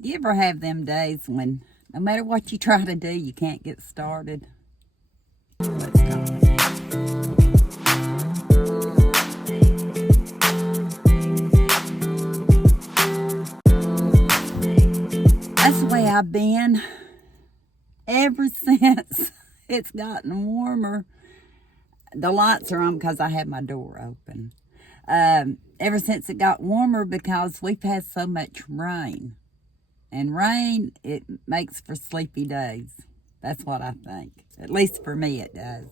You ever have them days when no matter what you try to do, you can't get started? Let's go. That's the way I've been ever since it's gotten warmer. The lights are on because I have my door open. Ever since it got warmer, because we've had so much rain. And rain, it makes for sleepy days. That's what I think. At least for me, it does.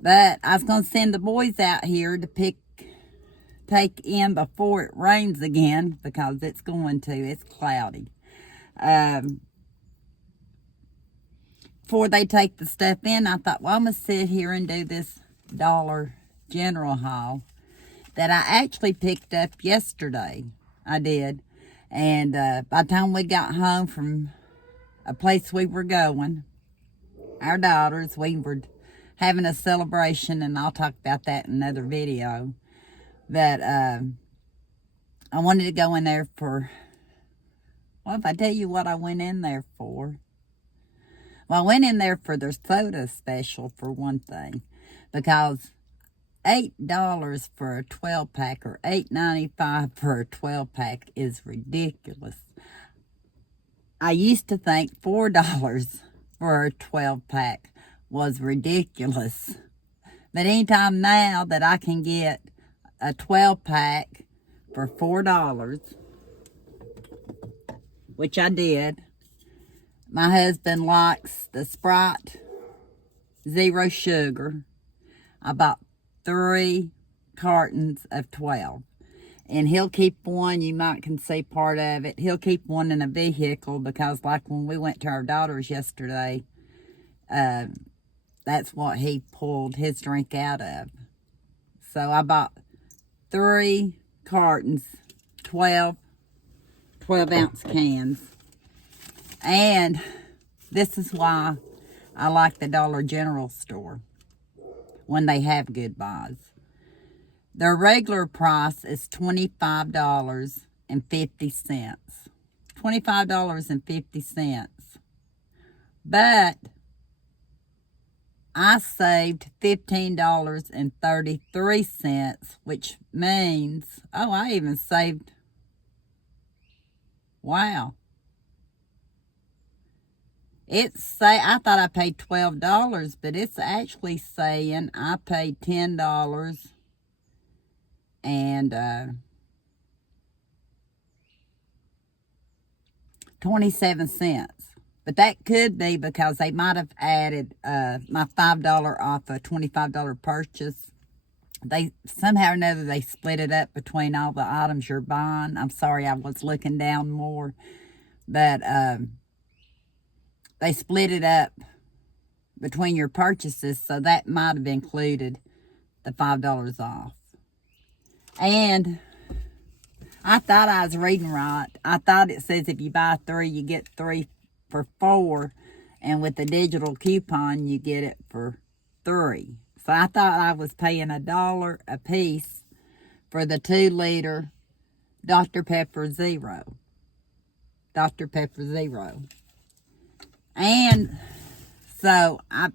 But I was going to send the boys out here to take in before it rains again, because it's going to. It's cloudy. Before they take the stuff in, I thought, well, I'm going to sit here and do this Dollar General haul that I actually picked up yesterday. I did. And by the time we got home from a place we were going, our daughters, we were having a celebration, and I'll talk about that in another video. But I wanted to go in there for, well, if I tell you what I went in there for. Well, I went in there for their soda special, for one thing, because $8 for a 12-pack or $8.95 for a 12-pack is ridiculous. I used to think $4 for a 12-pack was ridiculous. But anytime now that I can get a 12-pack for $4, which I did, my husband likes the Sprite Zero Sugar. I bought 3 cartons of 12. And he'll keep one, you might can see part of it. He'll keep one in a vehicle, because like when we went to our daughter's yesterday, that's what he pulled his drink out of. So I bought 3 cartons, 12-ounce cans. And this is why I like the Dollar General store when they have good buys. Their regular price is $25.50. $25.50. But I saved $15.33, which means, oh, I even saved, wow. I thought I paid $12, but it's actually saying I paid $10 and 27 cents. But that could be because they might have added my $5 off a $25 purchase. They somehow or another, they split it up between all the items you're buying. I'm sorry, I was looking down more. But they split it up between your purchases, so that might have included the $5 off. And I thought I was reading right. I thought it says if you buy 3, you get 3 for $4. And with the digital coupon, you get it for $3. So I thought I was paying $1 a piece for the 2-liter Dr. Pepper Zero. Dr. Pepper Zero. And so I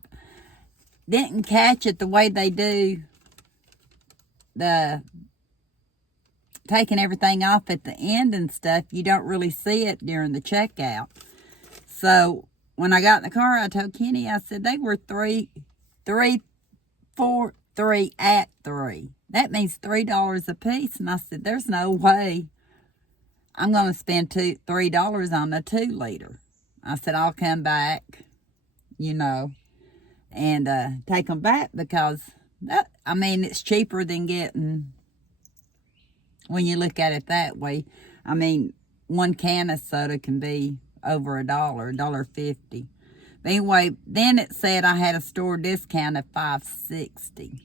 didn't catch it the way they do the taking everything off at the end and stuff. You don't really see it during the checkout. So when I got in the car, I told Kenny, I said, they were 3 at 3. That means $3 a piece. And I said, there's no way I'm going to spend $3 on a 2-liter. I said, I'll come back, and take them back, because it's cheaper than getting, when you look at it that way. One can of soda can be over $1, $1.50. But anyway, then it said I had a store discount of $5.60.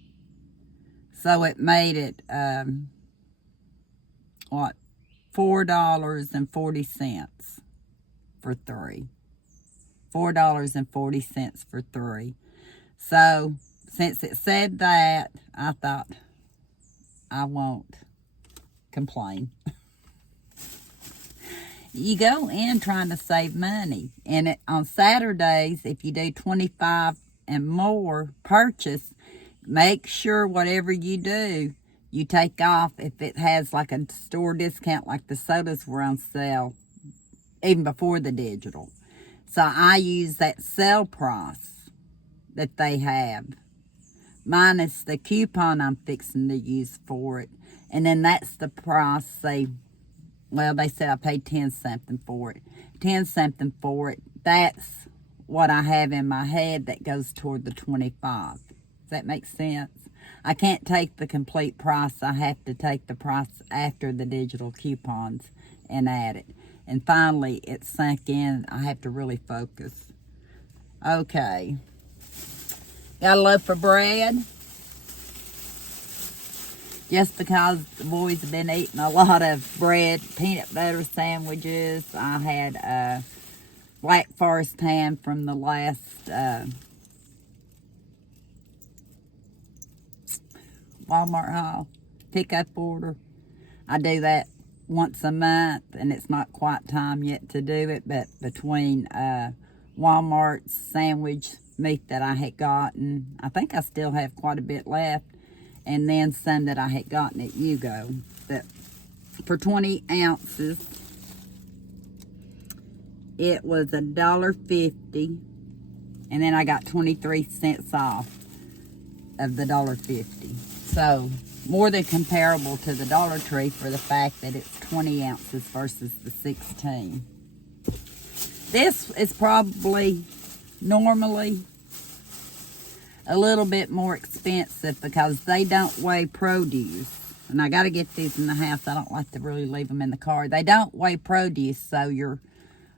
So it made it, $4.40 for 3. $4.40 for 3. So since it said that, I thought I won't complain. you go in trying to save money. And on Saturdays, if you do 25 and more purchase, make sure whatever you do, you take off if it has like a store discount, like the sodas were on sale, even before the digital. So I use that sale price that they have, minus the coupon I'm fixing to use for it. And then that's the price they said I paid 10 something for it. 10 something for it. That's what I have in my head that goes toward the 25. Does that make sense? I can't take the complete price. I have to take the price after the digital coupons and add it. And finally, it sank in. I have to really focus. Okay. Got a loaf of bread. Just because the boys have been eating a lot of bread, peanut butter sandwiches. I had Black Forest ham from the last Walmart haul pickup order. I do that once a month, and it's not quite time yet to do it, but between Walmart's sandwich meat that I had gotten, I think I still have quite a bit left, and then some that I had gotten at Yugo. But for 20 ounces, it was $1.50, and then I got 23 cents off of the $1.50. So more than comparable to the Dollar Tree for the fact that it's 20 ounces versus the 16. This is probably normally a little bit more expensive because they don't weigh produce. And I got to get these in the house. I don't like to really leave them in the car. They don't weigh produce, so your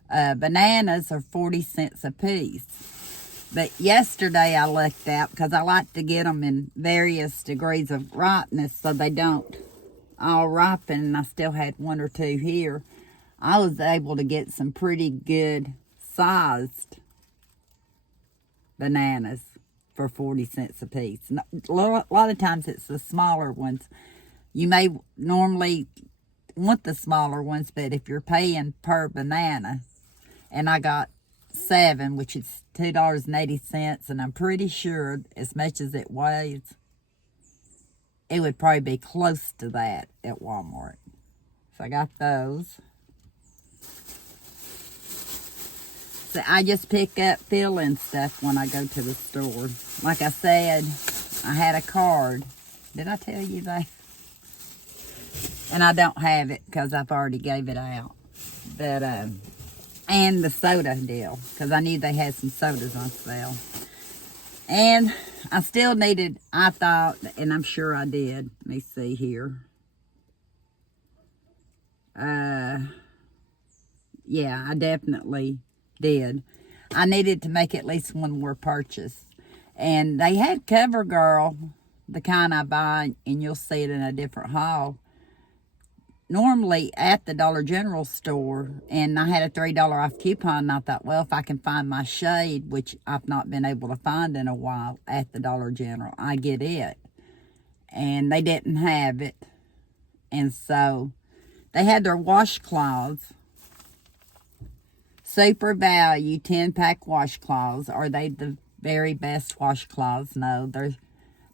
bananas are 40 cents a piece. But yesterday I lucked out because I like to get them in various degrees of ripeness so they don't all ripen. And I still had one or two here. I was able to get some pretty good sized bananas for 40 cents a piece. A lot of times it's the smaller ones. You may normally want the smaller ones, but if you're paying per banana, and I got 7, which is $2.80, and I'm pretty sure as much as it weighs, it would probably be close to that at Walmart. So I got those. So I just pick up fill-in stuff when I go to the store. Like I said, I had a card. Did I tell you that? And I don't have it because I've already gave it out. But and the soda deal, because I knew they had some sodas on sale. And I still needed, I thought, and I'm sure I did. Let me see here. Yeah, I definitely did. I needed to make at least one more purchase. And they had CoverGirl, the kind I buy, and you'll see it in a different haul, normally at the Dollar General store, and I had a $3 off coupon, and I thought, well, if I can find my shade, which I've not been able to find in a while at the Dollar General, I get it. And they didn't have it. And so they had their washcloths, Super Value 10-pack washcloths. Are they the very best washcloths? No,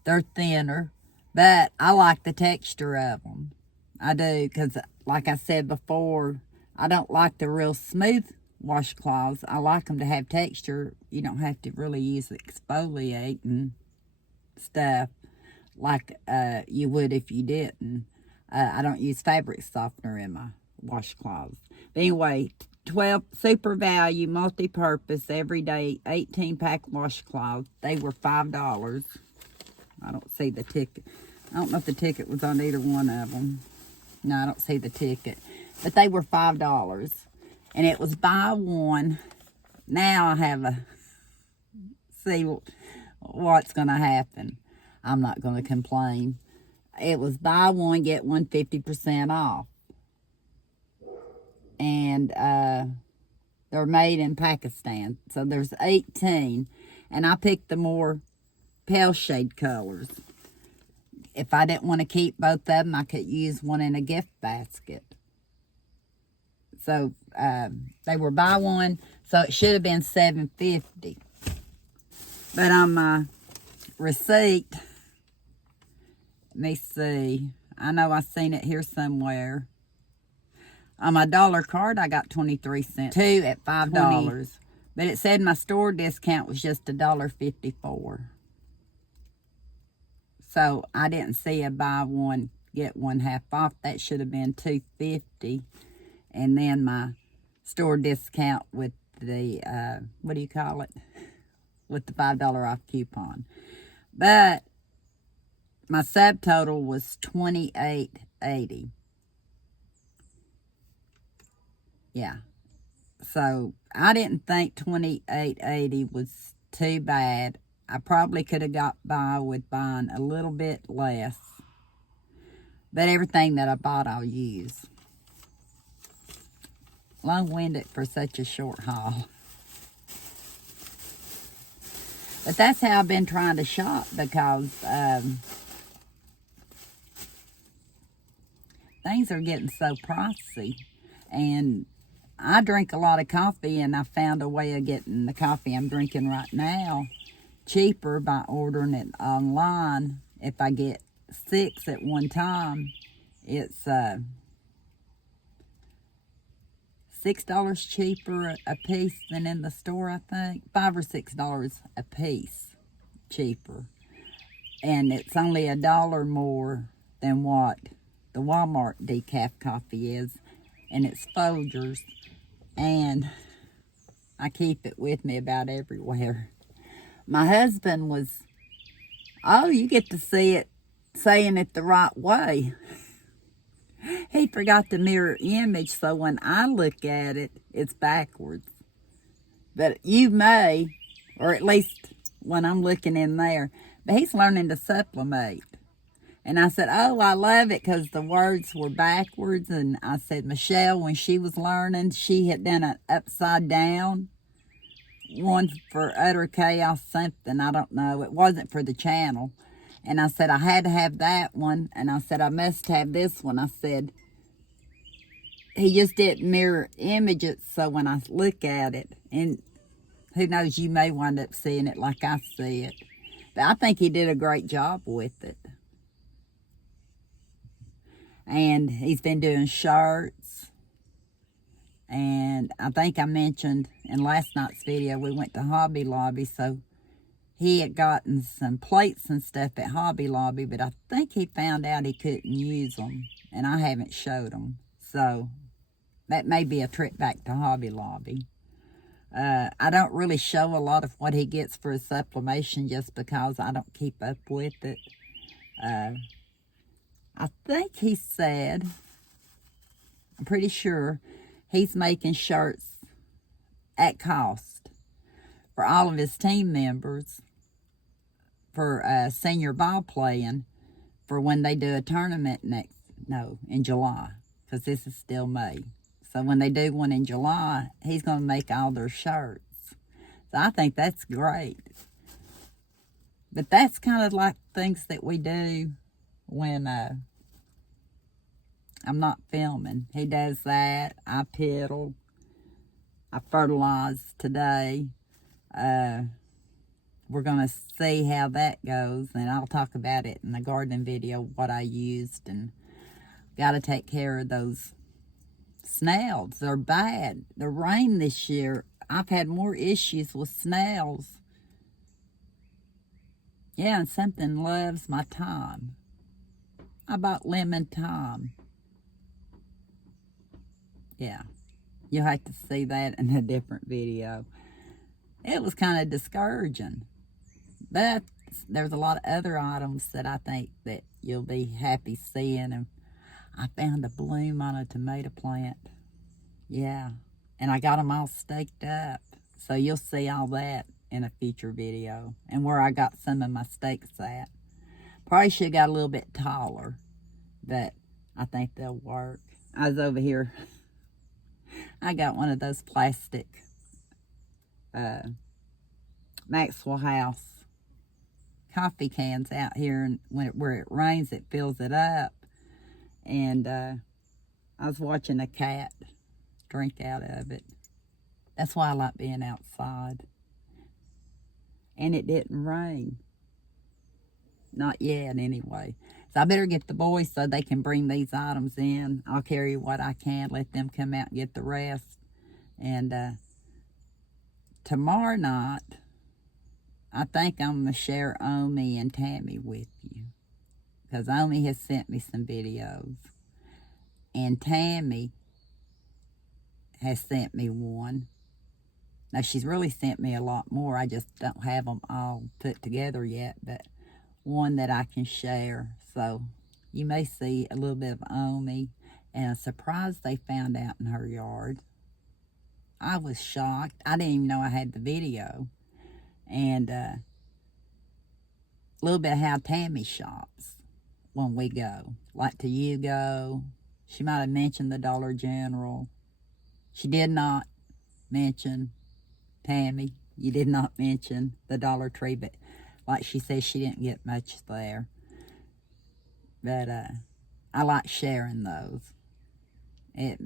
they're thinner, but I like the texture of them. I do, because like I said before, I don't like the real smooth washcloths. I like them to have texture. You don't have to really use exfoliating stuff like you would if you didn't. I don't use fabric softener in my washcloths. But anyway, 12 Super Value multi-purpose everyday 18-pack washcloths. They were $5. I don't see the ticket. I don't know if the ticket was on either one of them. No, I don't see the ticket. But they were $5. And it was buy one. Now I have a... See what's going to happen. I'm not going to complain. It was buy one, get one 50% off. And they're made in Pakistan. So there's 18. And I picked the more pale shade colors. If I didn't want to keep both of them, I could use one in a gift basket. So they were buy one, so it should have been $7.50. But on my receipt, let me see. I know I seen it here somewhere. On my dollar card, I got 23 cents. Two at $5. But it said my store discount was just $1.54. So I didn't see a buy one, get one half off. That should have been $2.50. And then my store discount with the, what do you call it? With the $5 off coupon. But my subtotal was $28.80. Yeah. So I didn't think $28.80 was too bad. I probably could have got by with buying a little bit less. But everything that I bought, I'll use. Long-winded for such a short haul. But that's how I've been trying to shop, because things are getting so pricey. And I drink a lot of coffee, and I found a way of getting the coffee I'm drinking right now cheaper by ordering it online. If I get 6 at one time, it's $6 cheaper a piece than in the store, I think. $5 or $6 a piece cheaper. And it's only $1 more than what the Walmart decaf coffee is. And it's Folgers. And I keep it with me about everywhere. My husband was, oh, you get to see it, saying it the right way. He forgot the mirror image, so when I look at it, it's backwards. But you may, or at least when I'm looking in there, but he's learning to sublimate. And I said, oh, I love it because the words were backwards. And I said, Michelle, when she was learning, she had done an upside down. One for utter chaos, something, I don't know. It wasn't for the channel. And I said, I had to have that one. And I said, I must have this one. I said, he just didn't mirror image it, so when I look at it, and who knows, you may wind up seeing it like I see it. But I think he did a great job with it. And he's been doing shirts. And I think I mentioned in last night's video, we went to Hobby Lobby, so he had gotten some plates and stuff at Hobby Lobby, but I think he found out he couldn't use them, and I haven't showed them. So that may be a trip back to Hobby Lobby. I don't really show a lot of what he gets for his sublimation just because I don't keep up with it. I think he said, I'm pretty sure, he's making shirts at cost for all of his team members for senior ball playing for when they do a tournament in July, because this is still May. So when they do one in July, he's going to make all their shirts. So I think that's great. But that's kind of like things that we do when I'm not filming. He does that. I piddle. I fertilize today. We're going to see how that goes, and I'll talk about it in the gardening video, what I used, and got to take care of those snails. They're bad. The rain this year, I've had more issues with snails. Yeah, and something loves my thyme. I bought lemon thyme. Yeah, you'll have to see that in a different video. It was kind of discouraging. But there's a lot of other items that I think that you'll be happy seeing. And I found a bloom on a tomato plant. Yeah. And I got them all staked up. So you'll see all that in a future video. And where I got some of my stakes at. Probably should have got a little bit taller. But I think they'll work. I was over here. I got one of those plastic Maxwell House coffee cans out here, and where it rains, it fills it up. And I was watching a cat drink out of it. That's why I like being outside. And it didn't rain. Not yet, anyway. So I better get the boys so they can bring these items in. I'll carry what I can, let them come out and get the rest. And tomorrow night, I think I'm going to share Omi and Tammy with you. Because Omi has sent me some videos. And Tammy has sent me one. Now, she's really sent me a lot more. I just don't have them all put together yet. But one that I can share. So you may see a little bit of Omi and a surprise they found out in her yard. I was shocked. I didn't even know I had the video. And a little bit of how Tammy shops when we go. Like to Yugo. She might have mentioned the Dollar General. She did not mention Tammy. You did not mention the Dollar Tree, but like she says, she didn't get much there. But I like sharing those. It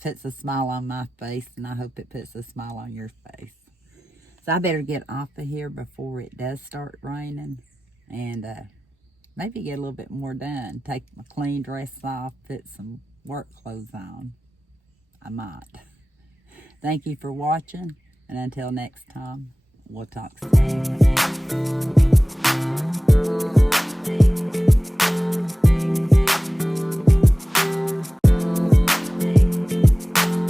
puts a smile on my face, and I hope it puts a smile on your face. So I better get off of here before it does start raining. And maybe get a little bit more done. Take my clean dress off, put some work clothes on. I might. Thank you for watching. And until next time, we'll talk soon.